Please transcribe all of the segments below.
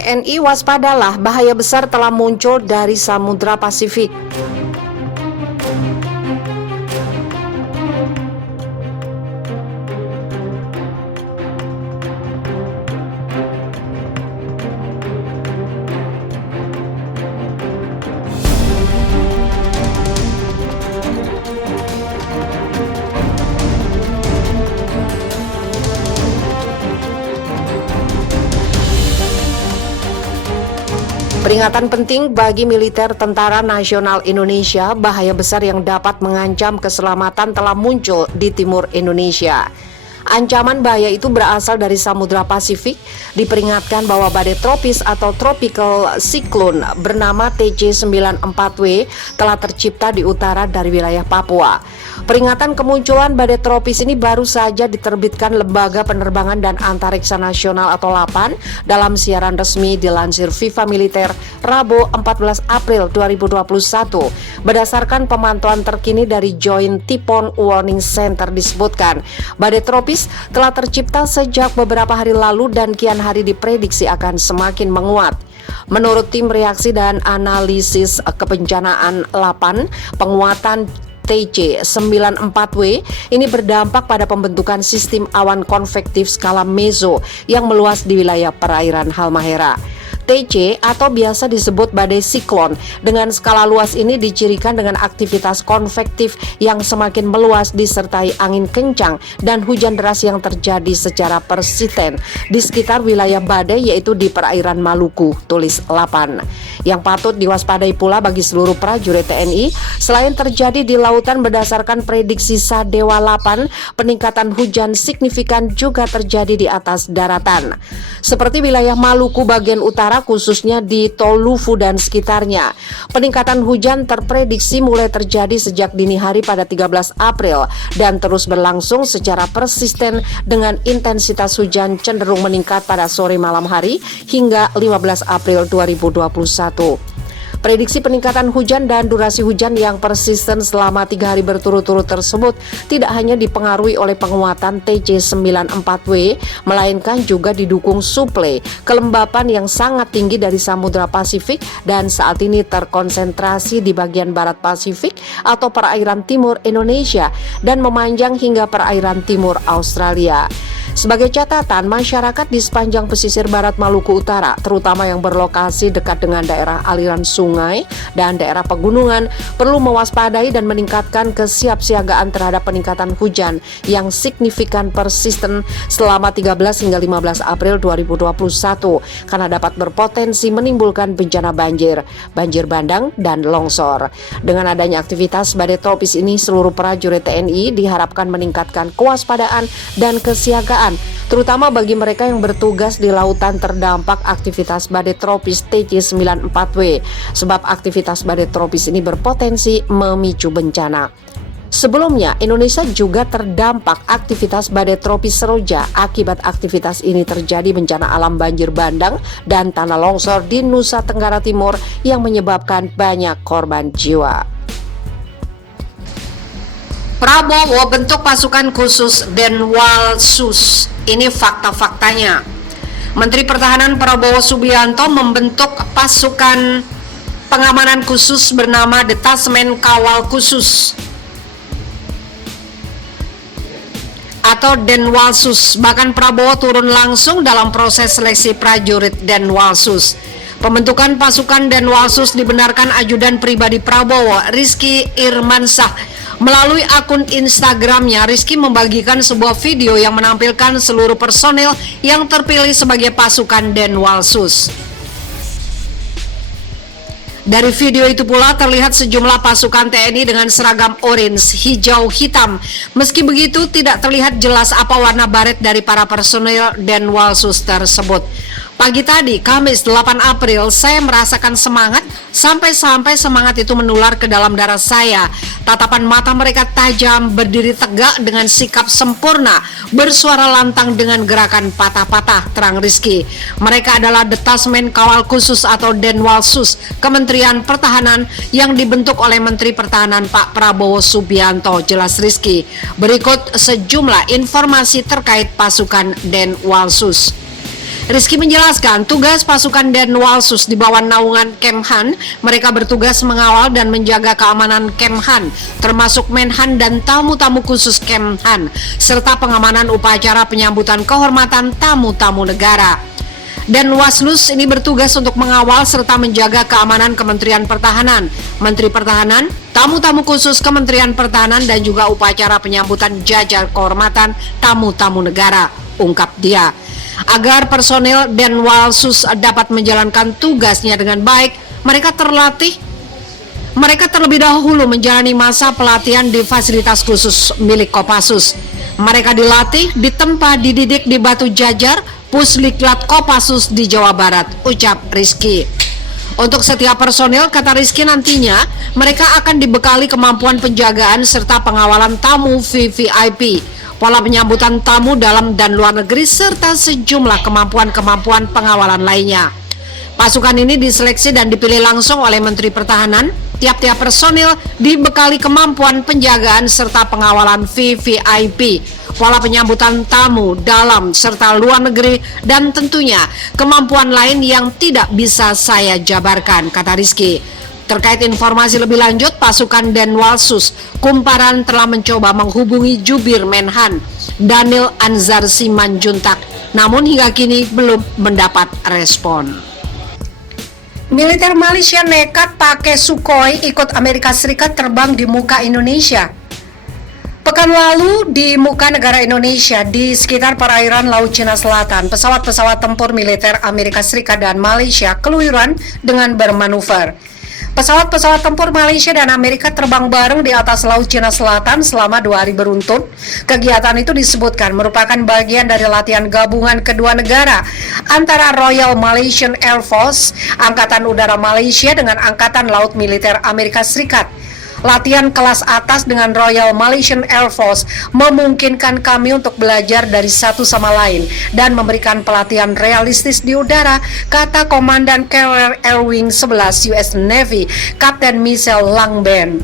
TNI waspadalah, bahaya besar telah muncul dari Samudra Pasifik. Peringatan penting bagi militer Tentara Nasional Indonesia, bahaya besar yang dapat mengancam keselamatan telah muncul di timur Indonesia. Ancaman bahaya itu berasal dari Samudra Pasifik. Diperingatkan bahwa badai tropis atau tropical cyclone bernama TJ94W telah tercipta di utara dari wilayah Papua. Peringatan kemunculan badai tropis ini baru saja diterbitkan Lembaga Penerbangan dan Antariksa Nasional atau LAPAN dalam siaran resmi dilansir FIFA Militer Rabu 14 April 2021. Berdasarkan pemantauan terkini dari Joint Typhoon Warning Center disebutkan, badai tropis telah tercipta sejak beberapa hari lalu dan kian hari diprediksi akan semakin menguat. Menurut tim reaksi dan analisis kebencanaan LAPAN, penguatan TJ94W ini berdampak pada pembentukan sistem awan konvektif skala meso yang meluas di wilayah perairan Halmahera. TJ atau biasa disebut badai siklon dengan skala luas ini dicirikan dengan aktivitas konvektif yang semakin meluas disertai angin kencang dan hujan deras yang terjadi secara persisten di sekitar wilayah badai, yaitu di perairan Maluku, tulis LAPAN. Yang patut diwaspadai pula bagi seluruh prajurit TNI, selain terjadi di lautan berdasarkan prediksi Sadewa LAPAN, peningkatan hujan signifikan juga terjadi di atas daratan. Seperti wilayah Maluku bagian utara, khususnya di Tolufu dan sekitarnya. Peningkatan hujan terprediksi mulai terjadi sejak dini hari pada 13 April dan terus berlangsung secara persisten dengan intensitas hujan cenderung meningkat pada sore malam hari hingga 15 April 2021. Prediksi peningkatan hujan dan durasi hujan yang persisten selama 3 hari berturut-turut tersebut tidak hanya dipengaruhi oleh penguatan TJ94W, melainkan juga didukung suplai kelembapan yang sangat tinggi dari Samudra Pasifik dan saat ini terkonsentrasi di bagian barat Pasifik atau perairan timur Indonesia dan memanjang hingga perairan timur Australia. Sebagai catatan, masyarakat di sepanjang pesisir barat Maluku Utara, terutama yang berlokasi dekat dengan daerah aliran sungai dan daerah pegunungan, perlu mewaspadai dan meningkatkan kesiapsiagaan terhadap peningkatan hujan yang signifikan persisten selama 13 hingga 15 April 2021 karena dapat berpotensi menimbulkan bencana banjir, banjir bandang, dan longsor. Dengan adanya aktivitas badai tropis ini, seluruh prajurit TNI diharapkan meningkatkan kewaspadaan dan kesiagaan, terutama bagi mereka yang bertugas di lautan terdampak aktivitas badai tropis TJ94W, sebab aktivitas badai tropis ini berpotensi memicu bencana. Sebelumnya, Indonesia juga terdampak aktivitas badai tropis Seroja. Akibat aktivitas ini terjadi bencana alam banjir bandang dan tanah longsor di Nusa Tenggara Timur yang menyebabkan banyak korban jiwa. Prabowo bentuk pasukan khusus Denwalsus. Ini fakta-faktanya. Menteri Pertahanan Prabowo Subianto membentuk pasukan pengamanan khusus bernama Detasmen Kawal Khusus atau Denwalsus. Bahkan Prabowo turun langsung dalam proses seleksi prajurit Denwalsus. Pembentukan pasukan Denwalsus dibenarkan ajudan pribadi Prabowo, Rizky Irmansah. Melalui akun Instagramnya, Rizky membagikan sebuah video yang menampilkan seluruh personel yang terpilih sebagai pasukan Denwalsus. Dari video itu pula terlihat sejumlah pasukan TNI dengan seragam orange, hijau, hitam. Meski begitu, tidak terlihat jelas apa warna baret dari para personel Denwalsus tersebut. Pagi tadi, Kamis 8 April, saya merasakan semangat sampai-sampai semangat itu menular ke dalam darah saya. Tatapan mata mereka tajam, berdiri tegak dengan sikap sempurna, bersuara lantang dengan gerakan patah-patah, terang Rizky. Mereka adalah Detasmen Kawal Khusus atau Denwalsus, Kementerian Pertahanan yang dibentuk oleh Menteri Pertahanan Pak Prabowo Subianto, jelas Rizky. Berikut sejumlah informasi terkait pasukan Denwalsus. Rizky menjelaskan, tugas pasukan Denwalsus di bawah naungan Kemhan, mereka bertugas mengawal dan menjaga keamanan Kemhan, termasuk Menhan dan tamu-tamu khusus Kemhan, serta pengamanan upacara penyambutan kehormatan tamu-tamu negara. Denwalsus ini bertugas untuk mengawal serta menjaga keamanan Kementerian Pertahanan, Menteri Pertahanan, tamu-tamu khusus Kementerian Pertahanan, dan juga upacara penyambutan jajar kehormatan tamu-tamu negara, ungkap dia. Agar personil Denwalsus dapat menjalankan tugasnya dengan baik, mereka terlebih dahulu menjalani masa pelatihan di fasilitas khusus milik Kopassus. Mereka dilatih, ditempa, dididik di Batu Jajar, Pusdiklat Kopassus di Jawa Barat, ucap Rizky. Untuk setiap personil, kata Rizky, nantinya mereka akan dibekali kemampuan penjagaan serta pengawalan tamu VVIP, pola penyambutan tamu dalam dan luar negeri, serta sejumlah kemampuan-kemampuan pengawalan lainnya. Pasukan ini diseleksi dan dipilih langsung oleh Menteri Pertahanan. Tiap-tiap personil dibekali kemampuan penjagaan serta pengawalan VVIP, pola penyambutan tamu dalam serta luar negeri, dan tentunya kemampuan lain yang tidak bisa saya jabarkan, kata Rizky. Terkait informasi lebih lanjut, pasukan Denwalsus Kumparan telah mencoba menghubungi Jubir Menhan Daniel Anzar Simanjuntak, namun hingga kini belum mendapat respon. Militer Malaysia nekat pakai Sukhoi ikut Amerika Serikat terbang di muka Indonesia. Pekan lalu di muka negara Indonesia di sekitar perairan Laut Cina Selatan, pesawat-pesawat tempur militer Amerika Serikat dan Malaysia keluyuran dengan bermanuver. Pesawat-pesawat tempur Malaysia dan Amerika terbang bareng di atas Laut Cina Selatan selama 2 hari beruntun. Kegiatan itu disebutkan merupakan bagian dari latihan gabungan kedua negara antara Royal Malaysian Air Force, Angkatan Udara Malaysia, dengan Angkatan Laut Militer Amerika Serikat. Latihan kelas atas dengan Royal Malaysian Air Force memungkinkan kami untuk belajar dari satu sama lain dan memberikan pelatihan realistis di udara, kata Komandan Carrier Air Wing 11 US Navy, Kapten Michel Langben.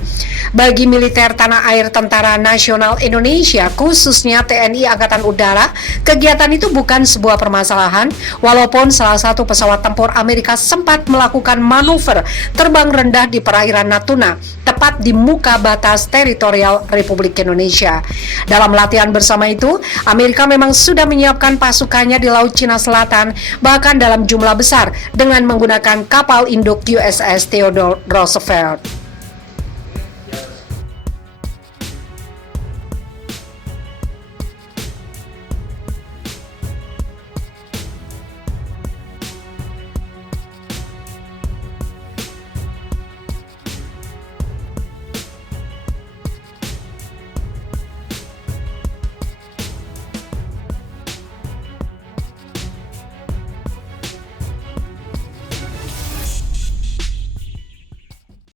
Bagi militer tanah air Tentara Nasional Indonesia, khususnya TNI Angkatan Udara, kegiatan itu bukan sebuah permasalahan, walaupun salah satu pesawat tempur Amerika sempat melakukan manuver terbang rendah di perairan Natuna, tepat di muka batas teritorial Republik Indonesia. Dalam latihan bersama itu, Amerika memang sudah menyiapkan pasukannya di Laut Cina Selatan, bahkan dalam jumlah besar dengan menggunakan kapal induk USS Theodore Roosevelt.